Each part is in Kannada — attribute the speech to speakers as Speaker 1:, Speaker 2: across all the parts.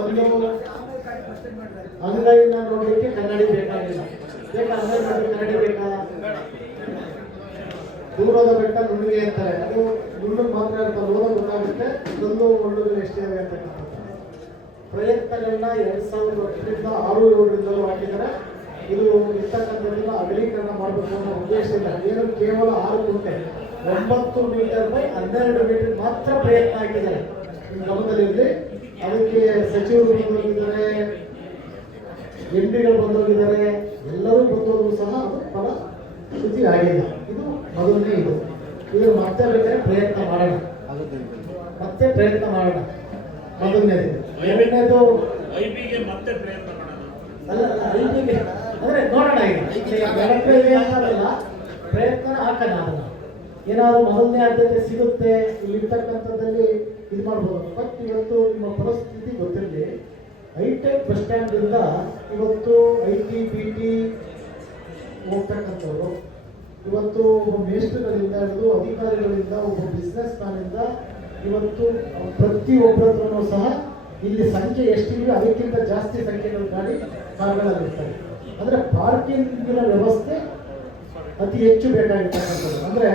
Speaker 1: ಒಂದು ಅಂಗೈನ ನೋಡ್ಲಿಕ್ಕೆ ಕನ್ನಡಿ ಬೇಕಾಗಿಲ್ಲ. ಬೇಕಾ ಅಂಗೈ ನೋಡಿ ಕನ್ನಡಿ ಬೇಕಾ? ದೂರದ ಬೆಟ್ಟ ನುಣ್ಣಿಗೆ ಅಂತಾರೆ. ಅದು ನುಣ್ಣಗೆ ಮಾತ್ರ ಇರ್ತದೆ ಓದೋ ಗೊತ್ತಾಗುತ್ತೆ. ಇದೊಂದು ಒಳ್ಳೆಗಳು ಎಷ್ಟಿದೆ ಅಂತಕ್ಕಂಥದ್ದು ಪ್ರಯತ್ನಗಳನ್ನ ಎರಡ್ ಸಾವಿರದ ವರ್ಷದಿಂದ ಆರು ಏಳರಿಂದಲೂ ಹಾಕಿದ್ದಾರೆ. ಇದು ಇರ್ತಕ್ಕಂಥದ್ದನ್ನ ಅಗಲೀಕರಣ ಮಾಡಬೇಕು ಅನ್ನೋ ಉದ್ದೇಶದಿಂದ ಏನು ಕೇವಲ ಆರು ಗುಂಟೆ. ಒಂಬತ್ತು ಮೀಟರ್ ಬೈ ಹನ್ನೆರಡು ಮೀಟರ್ ಮಾತ್ರ ಪ್ರಯತ್ನ ಹಾಕಿದ್ದಾರೆ. ನಿಮ್ಮ ಅದಕ್ಕೆ ಸಚಿವರು ಬಂದೋಗಿದ್ದಾರೆ ಎಂ ಪಿಗಳು ಬಂದೋಗಿದ್ದಾರೆ ಎಲ್ಲರೂ ಬಂದವರು ಸಹ ಅದು ಫಲ ಶುಚಿ ಆಗಿಲ್ಲ. ಇದು ಮೊದಲನೇ ಇದು. ಇದು ಮತ್ತೆ ಬೇಕಾದ್ರೆ ಪ್ರಯತ್ನ ಮಾಡೋಣ. ಮತ್ತೆ ಪ್ರಯತ್ನ ಮಾಡೋಣ. ಮೊದಲನೇದು. ಎರಡನೇದು
Speaker 2: ಮತ್ತೆ ಪ್ರಯತ್ನ ಮಾಡೋಣ.
Speaker 1: ಅಲ್ಲ ಅಲ್ಲ ಐದಿಗೆ ಅಂದ್ರೆ ನೋಡೋಣ ಈಗ. ಪ್ರಯತ್ನ ಹಾಕೋಣ ಅದನ್ನ. ಏನಾದ್ರು ಮೊದಲನೇ ಆದ್ಯತೆ ಸಿಗುತ್ತೆ ಇಲ್ಲಿರ್ತಕ್ಕಂಥದ್ದಲ್ಲಿ ಇದು ಮಾಡ್ಬೋದು. ಬಟ್ ಇವತ್ತು ನಿಮ್ಮ ಪರಿಸ್ಥಿತಿ ಗೊತ್ತಿರಲಿ ಹೈಟೆಕ್ ಬಸ್ ಸ್ಟ್ಯಾಂಡಿಂದ ಇವತ್ತು ಐ ಟಿ ಬಿ ಟಿ ಹೋಗ್ತಕ್ಕಂಥವ್ರು, ಇವತ್ತು ಒಬ್ಬ ಮೇಸ್ಟ್ಗಳಿಂದ ಹಿಡಿದು ಅಧಿಕಾರಿಗಳಿಂದ, ಒಬ್ಬ ಬಿಸ್ನೆಸ್ ಮ್ಯಾನಿಂದ ಇವತ್ತು ಪ್ರತಿಯೊಬ್ಬರತ್ರನೂ ಸಹ ಇಲ್ಲಿ ಸಂಖ್ಯೆ ಎಷ್ಟಿದೆಯೋ ಅದಕ್ಕಿಂತ ಜಾಸ್ತಿ ಸಂಖ್ಯೆಗಳು ಗಾಡಿ ಕಾರ್ಗಳಾಗಿರ್ತವೆ ಅಂದರೆ ಪಾರ್ಕಿಂಗಿನ ವ್ಯವಸ್ಥೆ ಅತಿ ಹೆಚ್ಚು ಬೇಕಾಗಿರ್ತಕ್ಕಂಥದ್ದು. ಅಂದರೆ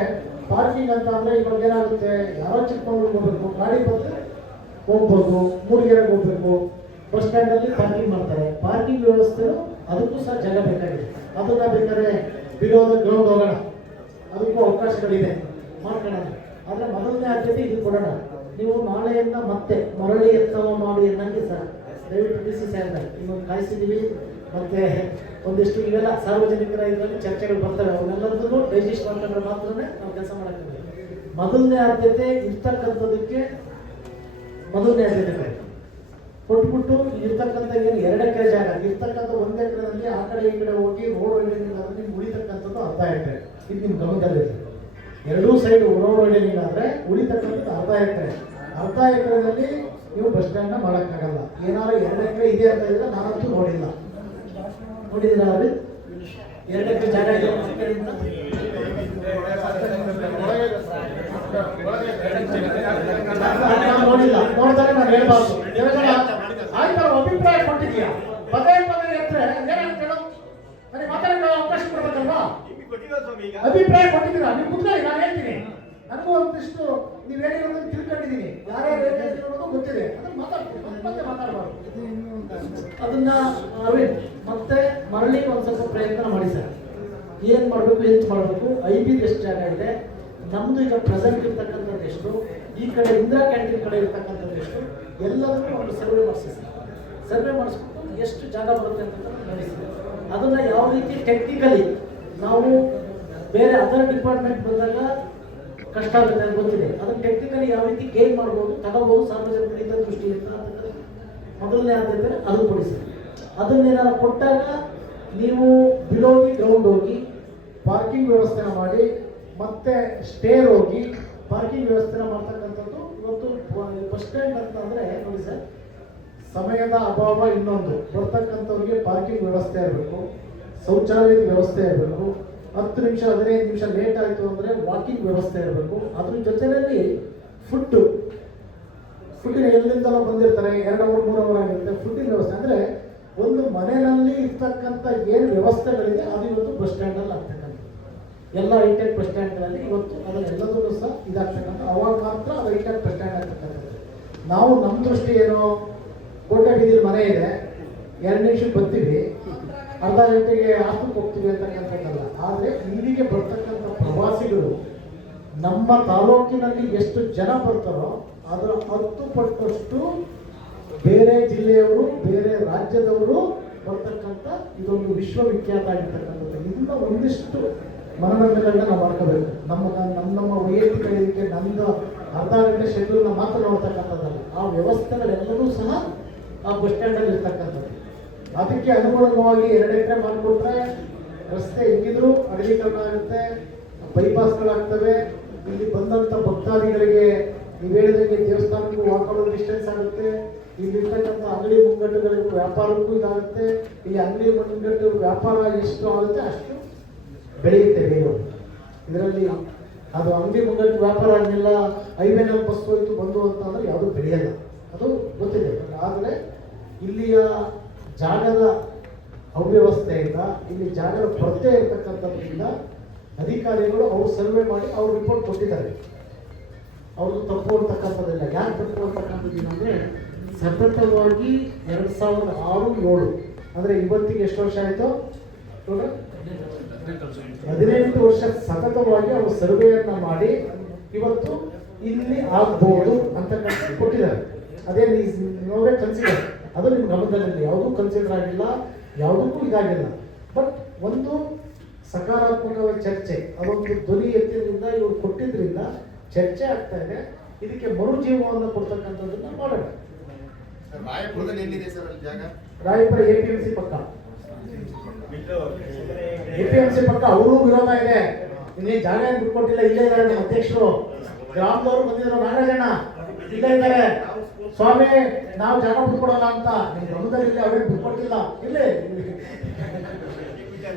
Speaker 1: ಪಾರ್ಕಿಂಗ್ ಅಂತ ಅಂದರೆ ಇವಾಗ ಏನಾಗುತ್ತೆ? ಯಾರೋ ಚಿಕ್ಕಮಗಳೂರಿಗೆ ಹೋಗ್ಬೇಕು. ಗಾಡಿ ಬಂದರೆ ಹೋಗ್ಬೋದು. ಮೂಡಿಗೆರೆಗೆ ಹೋಗ್ಬೇಕು. ಬಸ್ ಸ್ಟ್ಯಾಂಡಲ್ಲಿ ಪಾರ್ಕಿಂಗ್ ಮಾಡ್ತಾರೆ. ಪಾರ್ಕಿಂಗ್ ವ್ಯವಸ್ಥೆಯು ಅದಕ್ಕೂ ಸಹ ಜಾಗ ಬೇಕಾಗಿದೆ. ಅದನ್ನ ಬೇಕಾದ್ರೆ ಬಿಲೋ ಗ್ರೌಂಡ್ ಹೋಗೋಣ. ಅದಕ್ಕೂ ಅವಕಾಶಗಳಿದೆ. ಮಾಡ್ಕೊಳ್ಳೋಣ. ಆದರೆ ಮೊದಲನೇ ಆದ್ಯತೆ ಇದು ಕೊಡೋಣ. ನೀವು ನಾಳೆಯಿಂದ ಮತ್ತೆ ಮರಳಿ ಎತ್ತವ ಮಾಡಿ ಅನ್ನಂಗೆ ಸರ್ ದಯವಿಟ್ಟು ಡಿ ಸಿ ಇನ್ನೊಂದು ಕಾಯಿಸಿದ್ದೀವಿ. ಮತ್ತೆ ಒಂದಿಷ್ಟು ಇವೆಲ್ಲ ಸಾರ್ವಜನಿಕರ ಇದರಲ್ಲಿ ಚರ್ಚೆಗಳು ಬರ್ತವೆ ಅವನ್ನೆಲ್ಲದನ್ನು ಡೈಜೆಸ್ಟ್ ಮಾಡ್ಕೊಂಡ್ರೆ ಮಾತ್ರ ನಾವು ಕೆಲಸ ಮಾಡೋಕ್ಕಾಗುತ್ತೆ ಮೊದಲನೇ ಆದ್ಯತೆ ಇರ್ತಕ್ಕಂಥದ್ದಕ್ಕೆ ಮೊದಲನೇ ಆದ್ಯತೆ ಬೇಕು. ಕೊಟ್ಬಿಟ್ಟು ಇರ್ತಕ್ಕಂಥ ಏನು ಎರಡು ಎಕರೆ ಜಾಗ, ಇರ್ತಕ್ಕಂಥ ಒಂದು ಎಕರೆನಲ್ಲಿ ಆ ಕಡೆ ಈ ಕಡೆ ಹೋಗಿ ರೋಡ್ ವೈಡನಿಂಗ್ ಆದರೆ ನಿಮ್ಗೆ ಉಳಿತಕ್ಕಂಥದ್ದು ಅರ್ಧ ಎಕರೆ. ಇದು ನಿಮ್ಮ ಗಮನದಲ್ಲಿದೆ ಎರಡೂ ಸೈಡ್ ರೋಡ್ ವೈಡನಿಂಗ್ ಆದರೆ ಉಳಿತಕ್ಕಂಥದ್ದು ಅರ್ಧ ಎಕರೆ. ಅರ್ಧ ಎಕರೆನಲ್ಲಿ ನೀವು ಬಸ್ ಸ್ಟ್ಯಾಂಡ್ನ ಮಾಡೋಕ್ಕಾಗಲ್ಲ. ಏನಾದ್ರು ಎರಡು ಎಕರೆ ಇದೆ ಅಂತ ಇದ್ರೆ ನಾನಂತೂ ನೋಡಿಲ್ಲ. ಅರವಿಂದ್ ಎರಡು ಎಕರೆ ಜಾಗ ಇದೆ? ನಾನು ನೋಡಿಲ್ಲ. ನೋಡ್ತಾರೆ ನಾನು ಹೇಳ್ಬಾರ್ದು. ಆಯ್ತು? ಅಭಿಪ್ರಾಯ ಕೊಟ್ಟಿದ್ಯಾ ಪದೇ ಪದೇ ಎತ್ತರೆ. ಏನಂತ ಹೇಳು ನನಗೆ ಮಾತಾಡೋ ಅವಕಾಶ ಕೊಡ್ಬೇಕಲ್ವಾ? ಅಭಿಪ್ರಾಯ ಕೊಟ್ಟಿದ್ದೀರಾ? ನೀವು ಕುತ್ಕೊಳ್ಳಿ ನಾನು ಹೇಳ್ತೀನಿ. ನನಗೂ ಒಂದಿಷ್ಟು ನೀವು ಹೇಳಿರೋದನ್ನ ತಿಳ್ಕೊಂಡಿದ್ದೀನಿ. ಯಾರ್ಯಾರು ಹೇಳ್ತಿರೋ ಗೊತ್ತಿದೆ. ಅದನ್ನ ಮಾತಾಡ್ತೀನಿ. ಮತ್ತೆ ಮಾತಾಡಬಾರ್ದು. ಅದನ್ನ ಮತ್ತೆ ಮರಳಿ ಒಂದು ಸ್ವಲ್ಪ ಪ್ರಯತ್ನ ಮಾಡಿ ಸರ್. ಏನು ಮಾಡಬೇಕು, ಎಂತ ಮಾಡಬೇಕು, ಐ ಬಿ ಎಷ್ಟು ಜಾಗ ಇದೆ ನಮ್ಮದು ಈಗ ಪ್ರೆಸೆಂಟ್ ಇರ್ತಕ್ಕಂಥದ್ದು ಎಷ್ಟು, ಈ ಕಡೆ ಇಂದಿರಾ ಕ್ಯಾಂಟೀನ್ ಕಡೆ ಇರ್ತಕ್ಕಂಥದ್ದು ಎಷ್ಟು ಎಲ್ಲದಕ್ಕೂ ಒಂದು ಸರ್ವೆ ಮಾಡಿಸಿ ಸರ್. ಸರ್ವೆ ಮಾಡಿಸ್ಬಿಟ್ಟು ಎಷ್ಟು ಜಾಗ ಬರುತ್ತೆ ಅಂತ ನೋಡಿ ಅದನ್ನ ಯಾವ ರೀತಿ ಟೆಕ್ನಿಕಲಿ ನಾವು ಬೇರೆ ಅದರ್ ಡಿಪಾರ್ಟ್ಮೆಂಟ್ ಬಂದಾಗ ಕಷ್ಟ ಆಗುತ್ತೆ ಅಂತ ಗೊತ್ತಿದೆ. ಅದನ್ನ ಟೆಕ್ನಿಕಲಿ ಯಾವ ರೀತಿ ಗೇನ್ ಮಾಡ್ಬೋದು ತಗೋಬಹುದು ಸಾರ್ವಜನಿಕ ಅಂತ ಮೊದಲನೇ ಆದ್ಯತೆ ಅದು ಕೊಡಿಸಿ ಅದನ್ನೇನಾದ್ರು ಕೊಟ್ಟಾಗ ನೀವು ಬಿಲೋಗಿ ಗ್ರೌಂಡ್ ಹೋಗಿ ಪಾರ್ಕಿಂಗ್ ವ್ಯವಸ್ಥೆನ ಮಾಡಿ, ಮತ್ತೆ ಸ್ಟೇರ್ ಹೋಗಿ ಪಾರ್ಕಿಂಗ್ ವ್ಯವಸ್ಥೆನ ಮಾಡ್ತಕ್ಕಂಥದ್ದು ಇವತ್ತು ಬಸ್ ಸ್ಟ್ಯಾಂಡ್ ಅಂತ ಅಂದ್ರೆ ನೋಡಿ ಸರ್? ಸಮಯದ ಅಭಾವ ಇನ್ನೊಂದು. ಬರ್ತಕ್ಕಂಥವ್ರಿಗೆ ಪಾರ್ಕಿಂಗ್ ವ್ಯವಸ್ಥೆ ಇರಬೇಕು ಶೌಚಾಲಯದ ವ್ಯವಸ್ಥೆ ಇರಬೇಕು ಹತ್ತು ನಿಮಿಷ, ಹದಿನೈದು ನಿಮಿಷ ಲೇಟ್ ಆಯಿತು ಅಂದರೆ ವಾಕಿಂಗ್ ವ್ಯವಸ್ಥೆ ಇರಬೇಕು ಅದ್ರ ಜೊತೆಯಲ್ಲಿ ಫುಡ್ಡು ಫುಡ್ಡಿನ ಎಲ್ಲಿಂದಲೋ ಬಂದಿರ್ತಾರೆ, ಎರಡು ಅವರ್ ಮೂರು ಅವರ್ ಆಗಿರುತ್ತೆ ಫುಡ್ಡಿನ ವ್ಯವಸ್ಥೆ ಅಂದರೆ ಒಂದು ಮನೆಯಲ್ಲಿ ಇರ್ತಕ್ಕಂಥ ಏನು ವ್ಯವಸ್ಥೆಗಳಿದೆ, ಅದು ಇವತ್ತು ಬಸ್ ಸ್ಟ್ಯಾಂಡಲ್ಲಿ ಆಗ್ತಕ್ಕಂಥ ಎಲ್ಲ ಹೈಟೆಕ್ ಬಸ್ ಸ್ಟ್ಯಾಂಡ್ಗಳಲ್ಲಿ ಇವತ್ತು ಅದನ್ನೆಲ್ಲದೂ ಸಹ ಇದಾಗ್ತಕ್ಕಂಥ. ಅವಾಗ ಮಾತ್ರ ಅದು ಹೈಟೆಕ್ ಬಸ್ ಸ್ಟ್ಯಾಂಡ್ ಆಗ್ತಕ್ಕಂಥದ್ದು. ನಾವು ನಮ್ಮ ದೃಷ್ಟಿ ಏನು ಕೋಟೆ ಬೀದಿಲಿ ಮನೆ ಇದೆ, ಎರಡು ನಿಮಿಷಕ್ಕೆ ಬರ್ತೀವಿ. ಅರ್ಧ ಗಂಟೆಗೆ ಆಸ್ಪತ್ರೆಗೆ ಹೋಗ್ತೀವಿ ಅಂತಕ್ಕಂಥದ್ದಲ್ಲ ಆದರೆ ಇಲ್ಲಿಗೆ ಬರ್ತಕ್ಕಂಥ ಪ್ರವಾಸಿಗಳು ನಮ್ಮ ತಾಲೂಕಿನಲ್ಲಿ ಎಷ್ಟು ಜನ ಬರ್ತಾರೋ, ಅದರ ಹತ್ತು ಪಟ್ಟಷ್ಟು ಬೇರೆ ಜಿಲ್ಲೆಯವರು, ಬೇರೆ ರಾಜ್ಯದವರು ಬರ್ತಕ್ಕಂಥ ಇದೊಂದು ವಿಶ್ವವಿಖ್ಯಾತ ಆಗಿರ್ತಕ್ಕಂಥದ್ದು. ಇದನ್ನ ಒಂದಿಷ್ಟು ಮನರಂಜನೆಗಳನ್ನ ನಾವು ಮಾಡ್ಕೋಬೇಕು. ನಮ್ಮ ನಮ್ಮ ನಮ್ಮ ವೈಯಕ್ತಿಕ ಇದಕ್ಕೆ ನಮ್ದು ಅರ್ಧ ಗಂಟೆ ಶೆಡ್ಯೂಲ್ನ ಮಾತ್ರ ನೋಡ್ತಕ್ಕಂಥದ್ದಲ್ಲ. ಆ ವ್ಯವಸ್ಥೆಗಳೆಲ್ಲರೂ ಸಹ ಆ ಬಸ್ ಸ್ಟ್ಯಾಂಡಲ್ಲಿ ಇರ್ತಕ್ಕಂಥದ್ದು. ಅದಕ್ಕೆ ಅನುಗುಣವಾಗಿ ಎರಡು ಎಕರೆ ಮಾಡಿಕೊಟ್ರೆ ರಸ್ತೆ ಹೆಂಗಿದ್ರು ಅಗಲೀಕರಣ ಆಗುತ್ತೆ, ಬೈಪಾಸ್ಗಳಾಗ್ತವೆ. ಇಲ್ಲಿ ಬಂದಂಥ ಭಕ್ತಾದಿಗಳಿಗೆ ನೀವು ಹೇಳಿದಂಗೆ ದೇವಸ್ಥಾನಕ್ಕೆ ವಾಕ್ ಡಿಸ್ಟೆನ್ಸ್ ಆಗುತ್ತೆ. ಇಲ್ಲಿ ಇರ್ತಕ್ಕಂಥ ಅಂಗಡಿ ಮುಂಗಟ್ಟುಗಳಿಗೂ ವ್ಯಾಪಾರಕ್ಕೂ ಇದಾಗುತ್ತೆ. ಇಲ್ಲಿ ಅಂಗಡಿ ಮುಂಗಟ್ಟು ವ್ಯಾಪಾರ ಎಷ್ಟು ಆಗುತ್ತೆ ಅಷ್ಟು ಬೆಳೆಯುತ್ತೆ ನೀರು ಇದರಲ್ಲಿ ಅದು ಅಂಗಡಿ ಮುಂಗಟ್ಟು ವ್ಯಾಪಾರ ಆಗಲಿಲ್ಲ ಹೈವೇನಲ್ಲಿ ಬಸ್ ಹೋಯ್ತು, ಬಂದು ಅಂತ ಅಂದ್ರೆ ಯಾವುದು ಬೆಳೆಯಲ್ಲ. ಅದು ಗೊತ್ತಿದೆ. ಆದರೆ ಇಲ್ಲಿಯ ಜಾಗದ ಅವ್ಯವಸ್ಥೆಯಿಂದ, ಇಲ್ಲಿ ಜಾಗದ ಕೊರತೆ ಇರತಕ್ಕಂಥದ್ರಿಂದ ಅಧಿಕಾರಿಗಳು ಅವರು ಸರ್ವೆ ಮಾಡಿ ಅವ್ರು ರಿಪೋರ್ಟ್ ಕೊಟ್ಟಿದ್ದಾರೆ. ಅವ್ರದ್ದು ತಪ್ಪು ಅಂತಕ್ಕಂಥದ್ದಿಲ್ಲ. ಯಾಕೆ ತಪ್ಪು ಅಂತಕ್ಕಂಥದ್ದು ಅಂದರೆ ಸತತವಾಗಿ ಎರಡು ಸಾವಿರದ ಆರು, ಏಳು. ಅಂದರೆ ಇವತ್ತಿಗೆ ಎಷ್ಟು ವರ್ಷ ಆಯಿತು? ಹದಿನೆಂಟು ವರ್ಷ ಸತತವಾಗಿ ಅವರು ಸರ್ವೆಯನ್ನ ಮಾಡಿ ಇವತ್ತು ಇಲ್ಲಿ ಆಗ್ಬೋದು ಅಂತಕ್ಕಂಥ ಕೊಟ್ಟಿದ್ದಾರೆ. ಅದೇ ನೋವೇ ಕನ್ಸಿಡರ್. ಅದು ನಿಮ್ಮ ಗಮನದಲ್ಲಿ ಯಾವುದೂ ಕನ್ಸಿಡರ್ ಆಗಿಲ್ಲ, ಯಾವುದಕ್ಕೂ ಇದಾಗಿಲ್ಲ. ಬಟ್ ಒಂದು ಸಕಾರಾತ್ಮಕವಾದ ಚರ್ಚೆ, ಅದೊಂದು ಧ್ವನಿ ಎತ್ತಿದ್ರಿಂದ ಇವರು ಕೊಟ್ಟಿದ್ರಿಂದ ಚರ್ಚೆ ಆಗ್ತಾ ಇದೆ. ಇದಕ್ಕೆ ಮರುಜೀವವನ್ನು ಕೊಡ್ತಕ್ಕಂಥದ್ದನ್ನ ಮಾಡೋಣ.
Speaker 3: ರಾಯಪುರದಲ್ಲಿ ಎಲ್ಲಿದೆ ಸರ್ ಅಲ್ಲಿ ಜಾಗ?
Speaker 1: Rayapura A P M C ಪಕ್ಕ. ಎ ಪಿ ಎಂ ಸಿ ಪಕ್ಕ ಅವರು ವಿರೋಧ ಇದೆ. ಇನ್ನೇ ಜಾಗ ಏನು ಬಿಟ್ಕೊಟ್ಟಿಲ್ಲ, ಇಲ್ಲೇ ಇದ್ದಾರೆ ನಮ್ಮ ಅಧ್ಯಕ್ಷರು. ಗ್ರಾಮದವರು ಬಂದಿದ್ರು, ನಾಗರಾಜಣ್ಣ, ಇಲ್ಲೇ ಇದ್ದಾರೆ. ಸ್ವಾಮಿ, ನಾವು ಜಾಗ ಬಿಟ್ಕೊಡಲ್ಲ ಅಂತ. ನಿಮ್ ಗ್ರಾಮದಲ್ಲಿ ಇಲ್ಲಿ ಅವ್ರಿಗೆ ಬಿಟ್ಕೊಟ್ಟಿಲ್ಲ. ಇಲ್ಲೇ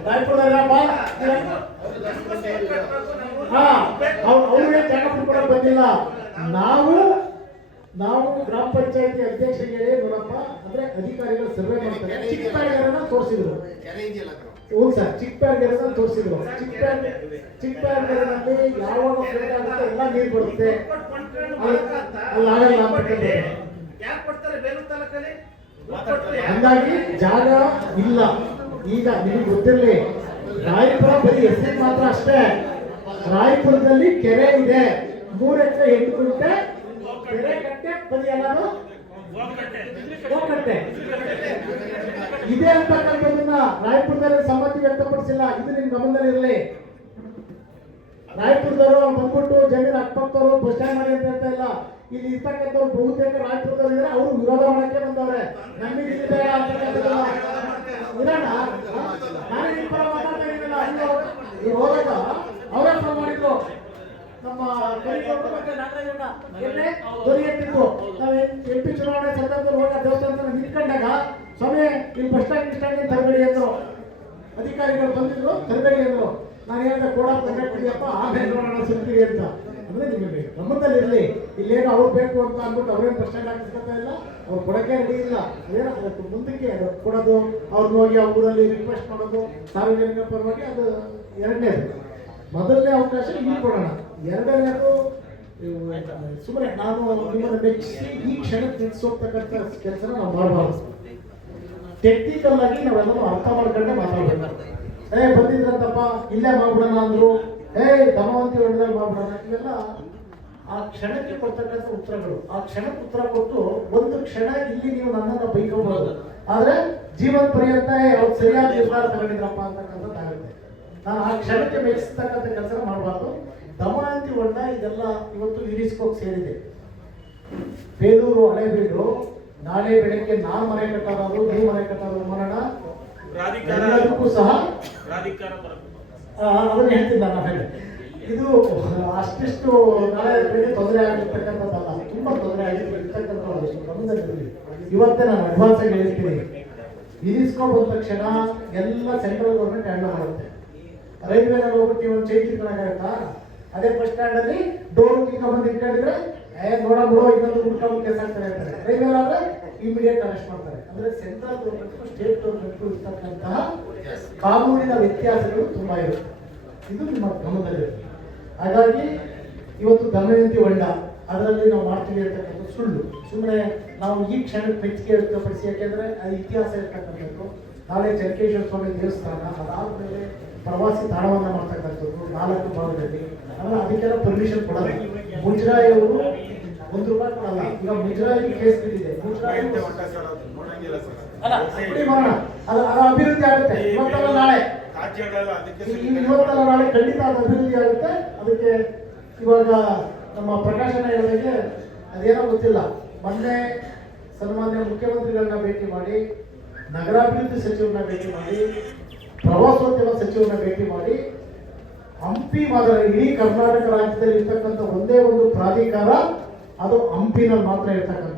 Speaker 1: ರಾಯಪುರದಲ್ಲಪ್ಪ ಹಾ, ಅವ್ರು ಅವ್ರಿಗೆ ಜಾಗ ಬಂದಿಲ್ಲ. ನಾವು ನಾವು ಗ್ರಾಮ ಪಂಚಾಯತಿ ಅಧ್ಯಕ್ಷರಿಗೆ ಹೇಳಿ ನೋಡಪ್ಪ ಅಂದ್ರೆ ಅಧಿಕಾರಿಗಳು ಸರ್ವೆ ಮಾಡ್ತಾರೆ. ಚಿಕ್ಕ ಪ್ಯಾಡ್ಗಳನ್ನ ತೋರಿಸಿದ್ರು. ಹ್ಞೂ ಸರ್ ಚಿಕ್ಕ ಪ್ಯಾಡ್ಗಳನ್ನ ತೋರಿಸಿದ್ರು. ಚಿಕ್ಕ ಪ್ಯಾಡ್ ಚಿಕ್ಕ ಪ್ಯಾಡ್ಗಳಲ್ಲಿ ಯಾವಾಗ ಫ್ಲಡ್ ಆಗುತ್ತೆ ಎಲ್ಲ ನೀರು ಬರುತ್ತೆ. ಅಲ್ಲಿ ಅಲ್ಲಿ ಆಗಲ್ಲ ಅಂತಕ್ಕಂಥದ್ದು.
Speaker 2: ಯಾಕೆ ಕೊಡ್ತಾರೆ ಬೇಲೂರು ತಾಲೂಕಲ್ಲಿ
Speaker 1: ಹಂಗಾಗಿ ಜಾಗ ಇಲ್ಲ. ಈಗ ನಿಮಗೆ ಗೊತ್ತಿರಲಿ ರಾಯಪುರ ಬರೀ ಹೆಸರಿಗೆ ಮಾತ್ರ ಅಷ್ಟೇ. ರಾಯಪುರದಲ್ಲಿ ಕೆರೆ ಇದೆ. ಮೂರು ಎಕರೆ ಎಂಟು ಗುಂಟೆ ಕೆರೆ ಕಟ್ಟೆ ಬರೀ ಎಲ್ಲಾನು? ಗೋಕಟ್ಟೆ. ಇದೆ ಅಂತಕ್ಕಂಥದ್ದನ್ನ ರಾಯಪುರದಲ್ಲಿ ಸಮ್ಮತಿ ವ್ಯಕ್ತಪಡಿಸಿಲ್ಲ. ಇದು ನಿಮ್ ಗಮನದಲ್ಲಿರಲಿ ರಾಯಪುರದವರು ಬಂದ್ಬಿಟ್ಟು ಜಮೀನು ಅಕ್ಕಪಕ್ಕದವರು ಬಸ್ ಸ್ಟ್ಯಾಂಡ್ ಮಾಡಿ ಅಂತ ಹೇಳ್ತಾ ಇಲ್ಲ. ಇಲ್ಲಿ ಇರ್ತಕ್ಕಂಥವ್ರು ಬಹುತೇಕ ರಾಯಪುರದವರು ಇದ್ರೆ ಅವರು ವಿರೋಧ ಮಾಡಕ್ಕೆ ಬಂದವ್ರೆ ನಮಗೆ ಇಲ್ಲಿ ಬೇಡ ಅಂತಕ್ಕಂಥದ್ದಲ್ಲ ಇರೋಣ ನಾನು ನಿಮ್ಮ ಪರ ಮಾತಾಡ್ತಾ ಇದ್ದೀನಲ್ಲ ಅಯ್ಯೋ ನೀವು ಹೋದಾಗ ಅವರೇ ಫೋನ್ ಮಾಡಿದ್ರು ನಮ್ಮ ಕರಿಗೌಡರು ಮತ್ತೆ ನಾಗರಾಜಣ್ಣ ಎಲ್ಲೇ ಧ್ವನಿ ಎತ್ತಿದ್ರು ನಾವು ಎಂ ಪಿ ಚುನಾವಣೆ ಸಂದರ್ಭದಲ್ಲಿ ಹೋಗಿ ಆ ದೇವಸ್ಥಾನದಲ್ಲಿ ನಿಂತ್ಕೊಂಡಾಗ ಸ್ವಾಮಿ ಸ್ಟ್ಯಾಂಡ್ ತರಬೇಡಿ ಅಧಿಕಾರಿಗಳು ಬಂದಿದ್ರು ತರಬೇಡಿ ಅಂದ್ರು. ನಾನು ಏನಂತ ಕೂಡ ಕೊಡಿಯಪ್ಪ ಆಮೇಲೆ ನೋಡೋಣ ಸಿಗ್ತೀವಿ ಅಂತ. ಅಂದ್ರೆ ನಿಮಗೆ ಗಮನದಲ್ಲಿ ಇರಲಿ. ಇಲ್ಲೇನು ಅವ್ರು ಬೇಕು ಅಂತ ಅಂದ್ಬಿಟ್ಟು ಅವ್ರೇನು ಪ್ರಶ್ನೆ ಹಾಕಿಸ್ಕೊತಾ ಇಲ್ಲ? ಅವ್ರು ಕೊಡಕ್ಕೆ ರೆಡಿ ಇಲ್ಲ. ಏನೋ, ಅದಕ್ಕೆ ಮುಂದಕ್ಕೆ ಕೊಡೋದು ಅವ್ರನ್ನ ಹೋಗಿ ಆ ಊರಲ್ಲಿ ರಿಕ್ವೆಸ್ಟ್ ಮಾಡೋದು, ಸಾರ್ವಜನಿಕ ಪರವಾಗಿ ಅದು ಎರಡನೇದು. ಮೊದಲನೇ ಅವಕಾಶ ಇಲ್ಲಿ ಕೊಡೋಣ. ಎರಡನೇದು ಸುಮ್ಮನೆ ನಾನು ನಿಮ್ಮನ್ನು ಮೆಚ್ಚಿಸಿ ಈ ಕ್ಷಣಕ್ಕೆ ತಿಳಿಸೋಗ್ತಕ್ಕಂಥ ಕೆಲಸನ ನಾವು ಮಾಡಬಾರ್ದು. ಟೆಕ್ನಿಕಲ್ ಆಗಿ ನಾವೆಲ್ಲರೂ ಅರ್ಥ ಮಾಡ್ಕೊಂಡೆ ಮಾತಾಡ್ಬೇಕು. ಏ, ಬಂದಿದ್ರಂತಪ್ಪ, ಇಲ್ಲೇ ಮಾಡ್ಬಿಡೋಣ ಅಂದ್ರು. ಏ ದಮವಂತಿ ಹೊಡೆದಾಗ ಮಾಡ್ಬಿಡೋಣ. ಇವೆಲ್ಲ ಆ ಕ್ಷಣಕ್ಕೆ ಕೊಡ್ತಕ್ಕಂಥ ಉತ್ತರಗಳು. ಆ ಕ್ಷಣಕ್ಕೆ ಉತ್ತರ ಕೊಟ್ಟು ಒಂದು ಕ್ಷಣ ಇಲ್ಲಿ ನೀವು ನನ್ನನ್ನು ಬೈಕೊಬಹುದು ಆದ್ರೆ ಜೀವನ ಪರ್ಯಂತ ಅವ್ರು ಸರಿಯಾಗಿ ನಿರ್ಧಾರ ತಗೊಂಡಿದ್ರಪ್ಪ ಅಂತಕ್ಕಂಥದ್ದಾಗುತ್ತೆ ನಾನು ಆ ಕ್ಷಣಕ್ಕೆ ಮೆಚ್ಚಿಸ್ತಕ್ಕಂಥ ಕೆಲಸ ಮಾಡಬಾರ್ದು. ದಮಯಂತಿ ಹೊಂಡ ಇದೆಲ್ಲ ಇವತ್ತು ಯುನಿಸ್ಕೋಕ್ ಸೇರಿದೆ. ಬೇಲೂರು ಹಳೆಬೀಡು ನಾಳೆ ಬೆಳಗ್ಗೆ ನಾನು ಮನೆ ಕಟ್ಟೋದಾದ್ರು ನೀವು ಮನೆ ಕಟ್ಟೋದು ಮರಣ ಸಹ ಅದನ್ನು ಹೇಳ್ತೀನಿ ನಾನು ಹೇಳಿ ಇದು ಅಷ್ಟಿಷ್ಟು ನಾಳೆ ಬೆಳಗ್ಗೆ ತೊಂದರೆ ಆಗಿರ್ತಕ್ಕಂಥದ್ದಲ್ಲ ತುಂಬಾ ತೊಂದರೆ ಆಗಿರ್ತಕ್ಕಂಥದ್ದು. ಇವತ್ತೇ ನಾನು ಅಡ್ವಾನ್ಸ್ ಆಗಿ ಹೇಳ್ತೀನಿ ಇರಿಸ್ಕೊ ಬಂದ ತಕ್ಷಣ ಎಲ್ಲ ಸೆಂಟ್ರಲ್ ಗೌರ್ಮೆಂಟ್ ಹ್ಯಾಂಡಲ್ ಮಾಡುತ್ತೆ. ರೈಲ್ವೆನಲ್ಲಿ ಹೋಗ್ಬಿಟ್ಟು ಒಂದು ಚೈನ್ ಕಿತ್ಕೊಳಕ್ಕಾಗತ್ತಾ ಅದೇ ಬಸ್ ಸ್ಟ್ಯಾಂಡಲ್ಲಿ ಡೋರ್ ಬಂದು ಇಟ್ಕೊಂಡಿದ್ರೆ ನೋಡ ನೋಡೋ ಇನ್ನೊಂದು ಹುಡ್ಕೊಂಡು ಕೆಲಸ ಆಗ್ತಾರೆ ಅಂತಾರೆ. ಆದ್ರೆ ಇಮಿಡಿಯೇಟ್ ಅರೆಸ್ಟ್ ಮಾಡ್ತಾರೆ. ಅಂದ್ರೆ ಸೆಂಟ್ರಲ್ ಗೌರ್ಮೆಂಟ್ ಸ್ಟೇಟ್ ಗೌರ್ಮೆಂಟ್ ಇರ್ತಕ್ಕಂತಹ ಕಾನೂನಿನ ವ್ಯತ್ಯಾಸಗಳು ತುಂಬಾ ಇರುತ್ತೆ. ಇದು ನಿಮ್ಮ ಗಮನದಲ್ಲಿರುತ್ತೆ ಹಾಗಾಗಿ ಇವತ್ತು ದಮಯಂತಿ ಹೊಂಡ ಅದರಲ್ಲಿ ನಾವು ಮಾಡ್ತೀವಿ ಅಂತಕ್ಕಂಥ ಸುಳ್ಳು. ಸುಮ್ಮನೆ ನಾವು ಈ ಕ್ಷಣಕ್ಕೆ ಮೆಚ್ಚುಗೆ ವ್ಯಕ್ತಪಡಿಸಿ ಯಾಕೆಂದ್ರೆ ಅದು ಇತಿಹಾಸ ಇರ್ತಕ್ಕಂಥದ್ದು. ನಾಳೆ ಚನ್ಕೇಶ್ವರ ಸ್ವಾಮಿ ದೇವಸ್ಥಾನ ಅದಾದ್ಮೇಲೆ ಪ್ರವಾಸಿ ತಾಣವನ್ನ ಮಾಡ್ತಕ್ಕಂಥದ್ದು ನಾಲ್ಕು ಭಾಗದಲ್ಲಿ. ಆಮೇಲೆ ಅದಕ್ಕೆಲ್ಲ ಪರ್ಮಿಷನ್ ಕೊಡಲ್ಲ. ಮುಜರಾಯಿ ಅವರು ಒಂದು ರೂಪಾಯಿ ಕೊಡಲ್ಲ. ಈಗ ಮುಜರಾಯಿ ಕೇಸ್ ಬಿದ್ದಿದೆ. ಮುಜರಾಯಿ ಮಾಡೋಣ. ಅದು ಅದು ಅಭಿವೃದ್ಧಿ ಆಗುತ್ತೆ. ಇವತ್ತಲ್ಲ ನಾಳೆ. ಇವತ್ತಲ್ಲ ನಾಳೆ ಖಂಡಿತ ಅದು ಅಭಿವೃದ್ಧಿ ಆಗುತ್ತೆ. ಅದಕ್ಕೆ ಇವಾಗ ನಮ್ಮ ಪ್ರಕಾಶನ ಹೇಳಿದಾಗೆ ಅದೇನೋ ಗೊತ್ತಿಲ್ಲ. ಮೊನ್ನೆ ಸನ್ಮಾನ್ಯ ಮುಖ್ಯಮಂತ್ರಿಗಳನ್ನ ಭೇಟಿ ಮಾಡಿ ನಗರಾಭಿವೃದ್ಧಿ ಸಚಿವರನ್ನ ಭೇಟಿ ಮಾಡಿ, ಪ್ರವಾಸೋದ್ಯಮ ಸಚಿವರನ್ನ ಭೇಟಿ ಮಾಡಿ, ಹಂಪಿ ಮಾದರಿ ಇಡೀ ಕರ್ನಾಟಕ ರಾಜ್ಯದಲ್ಲಿ ಇರ್ತಕ್ಕಂಥ ಒಂದೇ ಒಂದು ಪ್ರಾಧಿಕಾರ, ಅದು ಹಂಪಿನಲ್ಲಿ ಮಾತ್ರ ಇರ್ತಕ್ಕಂಥ